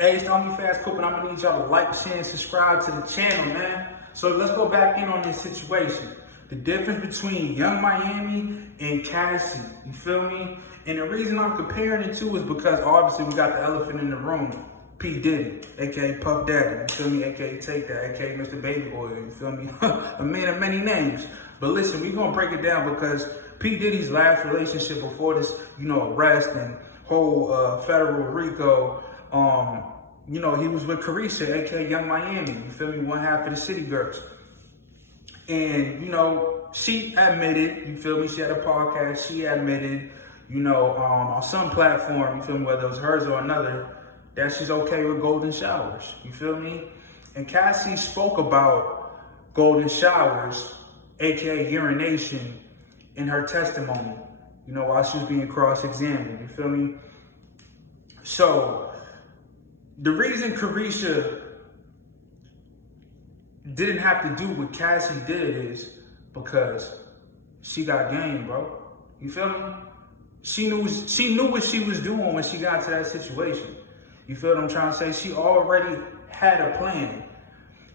Hey, it's Tommy Fast Cook, and I'm gonna need y'all to like, share, and subscribe to the channel, man. So let's go back in on this situation. The difference between Young Miami and Cassie, you feel me? And the reason I'm comparing the two is because obviously we got the elephant in the room. P. Diddy, aka Puff Daddy, you feel me? AKA Take That, aka Mr. Baby Boy, you feel me? A man of many names. But listen, we're gonna break it down because P. Diddy's last relationship before this, arrest and whole federal RICO, he was with Carisha, aka Young Miami, you feel me? One half of the City Girls. And, she admitted, you feel me? She had a podcast, she admitted, on some platform, you feel me? Whether it was hers or another, that she's okay with golden showers, you feel me? And Cassie spoke about golden showers, aka urination, in her testimony, while she was being cross-examined, you feel me? So, the reason Carisha didn't have to do what Cassie did is because she got game, bro. You feel me? She knew what she was doing when she got to that situation. You feel what I'm trying to say? She already had a plan.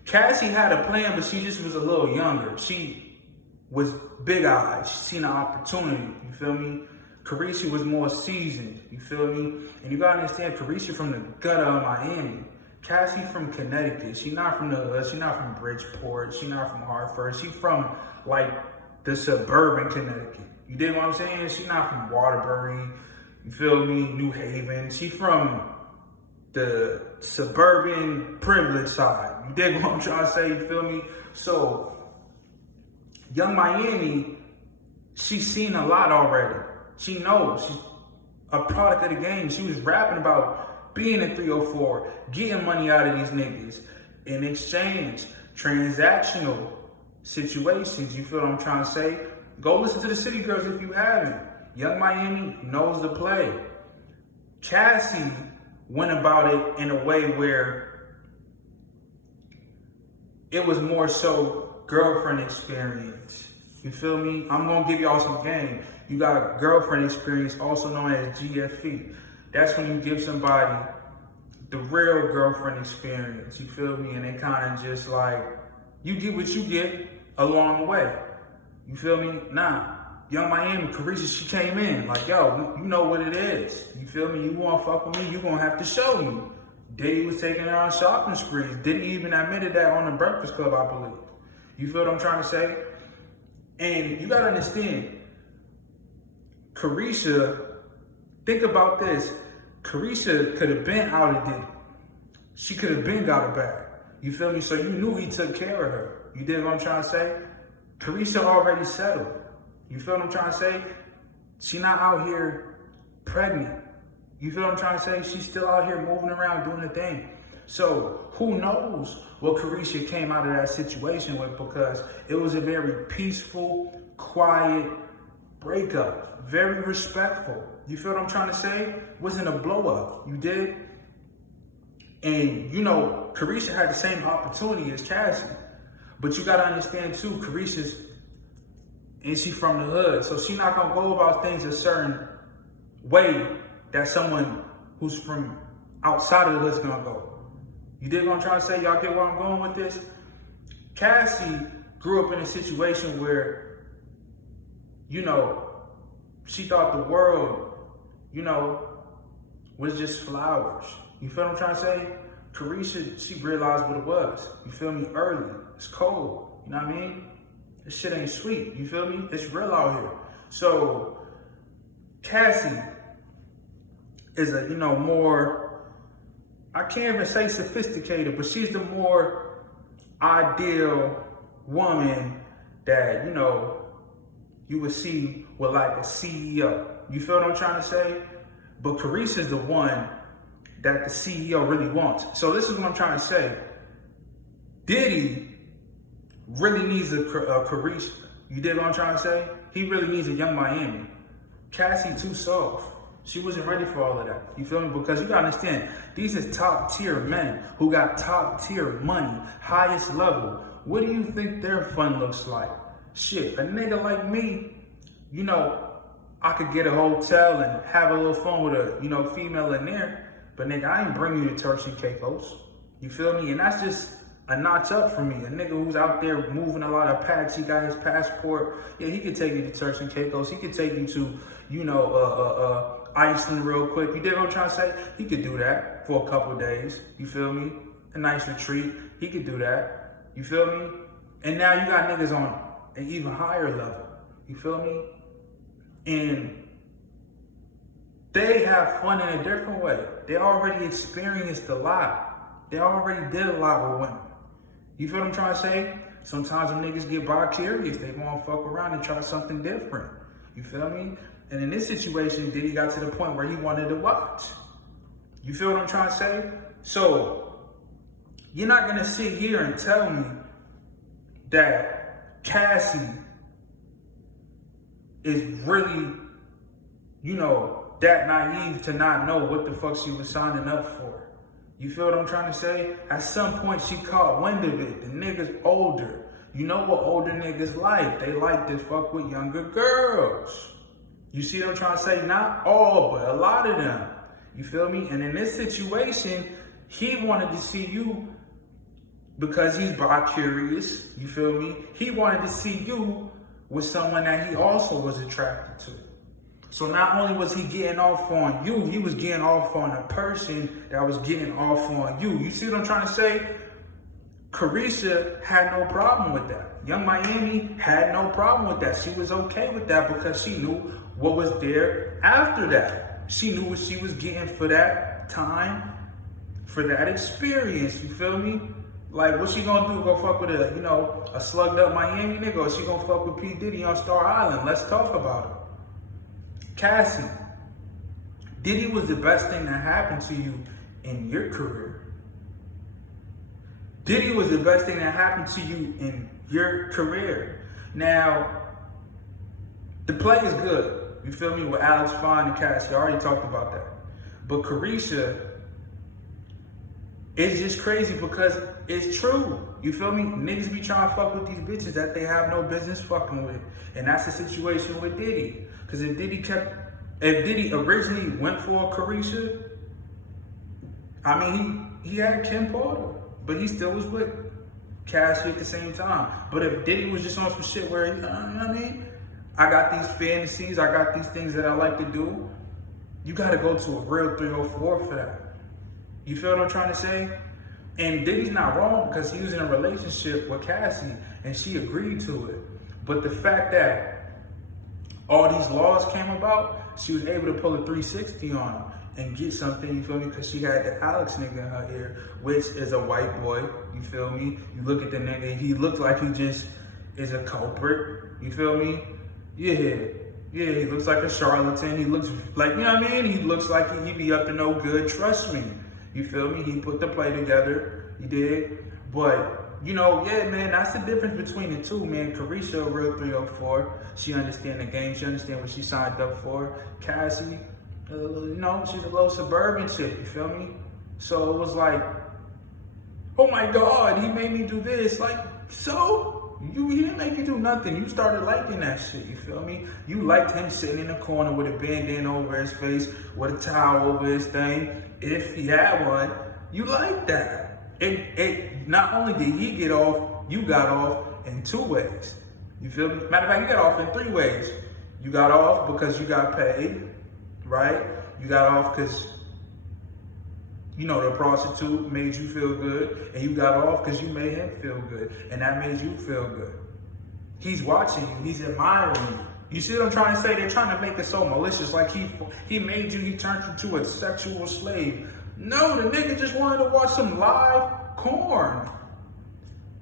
Cassie had a plan, but she just was a little younger. She was big-eyed. She seen an opportunity. You feel me? Carisha was more seasoned, you feel me? And you gotta understand, Carisha from the gutter of Miami. Cassie from Connecticut. She not from the hood. She not from Bridgeport. She not from Hartford. She from, the suburban Connecticut. You dig what I'm saying? She not from Waterbury, you feel me? New Haven. She from the suburban privileged side. You dig what I'm trying to say? You feel me? So, Young Miami, she's seen a lot already. She knows she's a product of the game. She was rapping about being a 304, getting money out of these niggas in exchange, transactional situations. You feel what I'm trying to say? Go listen to the City Girls if you haven't. Young Miami knows the play. Cassie went about it in a way where it was more so girlfriend experience. You feel me? I'm gonna give y'all some game. You got girlfriend experience, also known as GFE. That's when you give somebody the real girlfriend experience. You feel me? And they kind of just you get what you get along the way. You feel me? Nah. Young Miami, Carisha, she came in yo, you know what it is. You feel me? You wanna fuck with me, you gonna have to show me. Diddy was taking her on shopping sprees. Diddy even admitted that on the Breakfast Club, I believe. You feel what I'm trying to say? And you gotta understand, Carisha, think about this. Carisha could have been out of Diddy. She could have been got her back. You feel me? So you knew he took care of her. You dig what I'm trying to say? Carisha already settled. You feel what I'm trying to say? She not out here pregnant. You feel what I'm trying to say? She's still out here moving around doing her thing. So who knows what Carisha came out of that situation with, because it was a very peaceful, quiet breakup. Very respectful. You feel what I'm trying to say? Wasn't a blow up. You did? And Carisha had the same opportunity as Cassie. But you gotta understand too, Carisha's, and she from the hood. So she not gonna go about things a certain way that someone who's from outside of the hood's gonna go. You dig what I'm trying to say? Y'all get where I'm going with this? Cassie grew up in a situation where, she thought the world, was just flowers. You feel what I'm trying to say? Carisha, she realized what it was. You feel me? Early. It's cold. You know what I mean? This shit ain't sweet. You feel me? It's real out here. So, Cassie is a, more, I can't even say sophisticated, but she's the more ideal woman that, you would see with a CEO. You feel what I'm trying to say? But Carisha's the one that the CEO really wants. So this is what I'm trying to say. Diddy really needs a Carisha. You dig what I'm trying to say? He really needs a Young Miami. Cassie too soft. She wasn't ready for all of that. You feel me? Because you gotta understand, these is top tier men who got top tier money, highest level. What do you think their fun looks like? Shit, a nigga like me, I could get a hotel and have a little fun with a, female in there. But nigga, I ain't bring you to Turks and Caicos. You feel me? And that's just a notch up for me. A nigga who's out there moving a lot of packs, he got his passport. Yeah, he could take you to Turks and Caicos. He could take you to, Iceland real quick. You dig what I'm trying to say? He could do that for a couple of days. You feel me? A nice retreat. He could do that. You feel me? And now you got niggas on an even higher level. You feel me? And they have fun in a different way. They already experienced a lot. They already did a lot with women. You feel what I'm trying to say? Sometimes when niggas get bi-curious, they wanna fuck around and try something different. You feel me? And in this situation, Diddy got to the point where he wanted to watch. You feel what I'm trying to say? So, you're not gonna sit here and tell me that Cassie is really, that naive to not know what the fuck she was signing up for. You feel what I'm trying to say? At some point, she caught wind of it. The nigga's older. You know what older niggas like? They like to fuck with younger girls. You see what I'm trying to say? Not all, but a lot of them. You feel me? And in this situation, he wanted to see you because he's bi-curious. You feel me? He wanted to see you with someone that he also was attracted to. So not only was he getting off on you, he was getting off on a person that was getting off on you. You see what I'm trying to say? Carisha had no problem with that. Young Miami had no problem with that. She was okay with that because she knew what was there after that. She knew what she was getting for that time, for that experience. You feel me? Like, what she gonna do? Go fuck with a slugged up Miami nigga? Or she gonna fuck with P. Diddy on Star Island? Let's talk about it. Cassie, Diddy was the best thing that happened to you in your career. Diddy was the best thing that happened to you in your career. Now, the play is good. You feel me? With Alex Fine and Cassie, I already talked about that. But Carisha, it's just crazy because it's true. You feel me? Niggas be trying to fuck with these bitches that they have no business fucking with. And that's the situation with Diddy. Because if Diddy originally went for a Carisha, I mean, he had a Kim Porter, but he still was with Cassie at the same time. But if Diddy was just on some shit where, you know what I mean? I got these fantasies, I got these things that I like to do, you gotta go to a real 304 for that. You feel what I'm trying to say? And Diddy's not wrong because he was in a relationship with Cassie and she agreed to it. But the fact that all these laws came about, she was able to pull a 360 on him and get something, you feel me? Because she had the Alex nigga in her ear, which is a white boy, you feel me? You look at the nigga, he looks like he just is a culprit, you feel me? Yeah, he looks like a charlatan. He looks like, you know what I mean? He looks like he be up to no good, trust me. You feel me? He put the play together, he did. But, yeah, man, that's the difference between the two, man. Carisha, a real 304. She understand the game. She understand what she signed up for. Cassie, she's a little suburban chick, you feel me? So it was like, oh my God, he made me do this. Like, so? He didn't make you do nothing. You started liking that shit, you feel me? You liked him sitting in the corner with a bandana over his face, with a towel over his thing. If he had one, you liked that. It not only did he get off, you got off in 2 ways. You feel me? Matter of fact, you got off in 3 ways. You got off because you got paid, right? You got off because, the prostitute made you feel good, and you got off because you made him feel good, and that made you feel good. He's watching you, he's admiring you. You see what I'm trying to say? They're trying to make it so malicious, like he made you, he turned you to a sexual slave. No, the nigga just wanted to watch some live corn.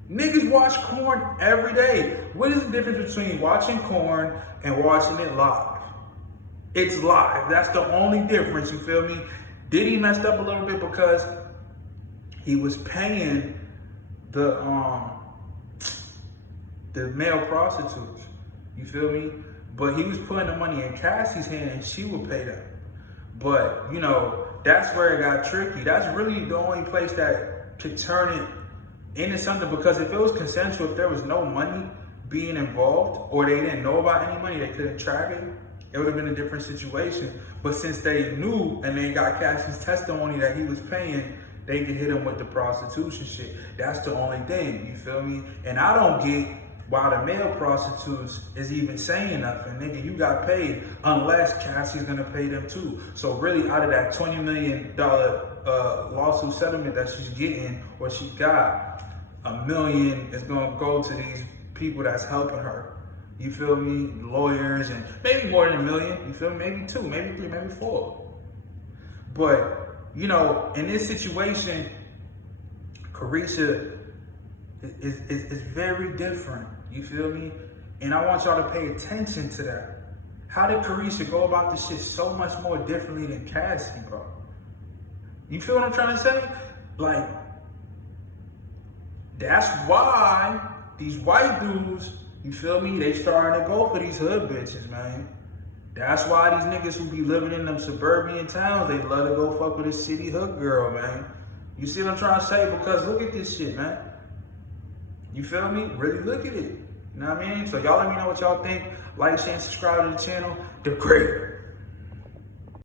Niggas watch corn every day. What is the difference between watching corn and watching it live? It's live. That's the only difference, you feel me? Diddy messed up a little bit because he was paying the male prostitutes, you feel me? But he was putting the money in Cassie's hand and she would pay them. But, that's where it got tricky. That's really the only place that could turn it into something, because if it was consensual, if there was no money being involved or they didn't know about any money, they couldn't track it, it would have been a different situation. But since they knew and they got Cassie's testimony that he was paying, they could hit him with the prostitution shit. That's the only thing, you feel me? And I don't get why the male prostitutes is even saying nothing. Nigga, you got paid unless Cassie's gonna pay them too. So really, out of that $20 million lawsuit settlement that she's getting, or she got, $1 million is gonna go to these people that's helping her. You feel me? Lawyers, and maybe more than $1 million. You feel me? Maybe 2, maybe 3, maybe 4. But, you know, in this situation, Carisha is very different. You feel me? And I want y'all to pay attention to that. How did Carisha go about this shit so much more differently than Cassie, bro? You feel what I'm trying to say? Like, that's why these white dudes, you feel me, they starting to go for these hood bitches, man. That's why these niggas who be living in them suburban towns, they love to go fuck with a city hood girl, man. You see what I'm trying to say? Because look at this shit, man. You feel me? Really look at it. You know what I mean? So y'all let me know what y'all think. Like, share, and subscribe to the channel. The great